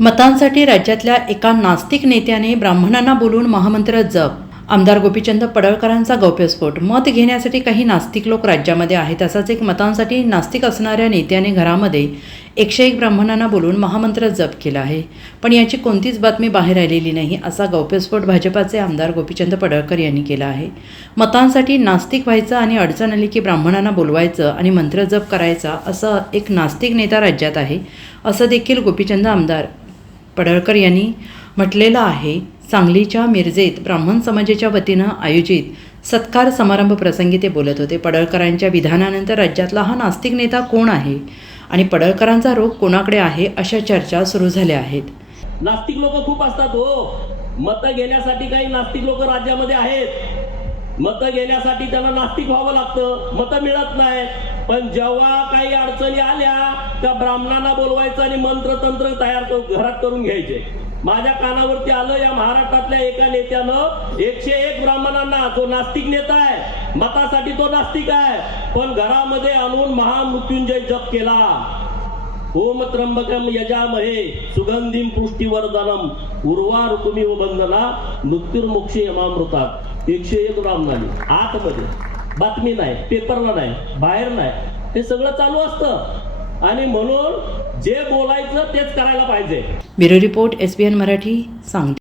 मतांसाठी राज्यातल्या एका नास्तिक नेत्याने ब्राह्मणांना बोलून महामंत्र जप. आमदार गोपीचंद पडळकरांचा गौप्यस्फोट. मत घेण्यासाठी काही नास्तिक लोक राज्यामध्ये आहेत तसाच एक मतांसाठी नास्तिक असणाऱ्या नेत्याने घरामध्ये एकशे एक ब्राह्मणांना बोलून महामंत्र जप केला आहे. पण याची कोणतीच बातमी बाहेर आलेली नाही असा गौप्यस्फोट भाजपाचे आमदार गोपीचंद पडळकर यांनी केला आहे. मतांसाठी नास्तिक व्हायचं आणि अडचण आली की ब्राह्मणांना बोलवायचं आणि मंत्र जप करायचा असं एक नास्तिक नेता राज्यात आहे असं देखील गोपीचंद आमदार पडळकर यांनी म्हटलेलं आहे सांगलीच्या मिरजेत ब्राह्मण समाजाच्या वतीनं आयोजित सत्कार समारंभ प्रसंगी ते बोलत होते. पडळकरांच्या विधानानंतर राज्यातला हा नास्तिक नेता कोण आहे आणि पडळकरांचा रोग कोणाकडे आहे अशा चर्चा सुरू झाल्या आहेत. नास्तिक लोक खूप असतात हो. मतं घेण्यासाठी काही नास्तिक लोक राज्यामध्ये आहेत. मतं घेण्यासाठी त्यांना नास्तिक व्हावं लागतं. मतं मिळत नाही पण जेव्हा काही अडचणी आल्या त्या ब्राह्मणांना बोलवायचं आणि मंत्र तंत्र तयार करून घरात करून घ्यायचे. माझ्या कानावरती आलं या महाराष्ट्रातल्या एका नेत्यानं. एकशे एक ब्राह्मणांना तो नास्तिक नेता आहे. मतासाठी तो नास्तिक आहे. पण घरामध्ये आणून महामृत्युंजय जप केला. ओम त्र्यंबकम यजामहे सुगंधीम पुष्टीवर्धनम. उर्वा ऋतुमी वंदना मृत्युर्मुक्षी यमामृतात. एकशे एक ब्राह्मणांनी. आतमध्ये. बातमी नाही पेपरला नाही बाहेर नाही. हे सगळं चालू असतं. आणि म्हणून जे बोलायचं तेच करायला पाहिजे. Bureau report S B N Marathi Sangli.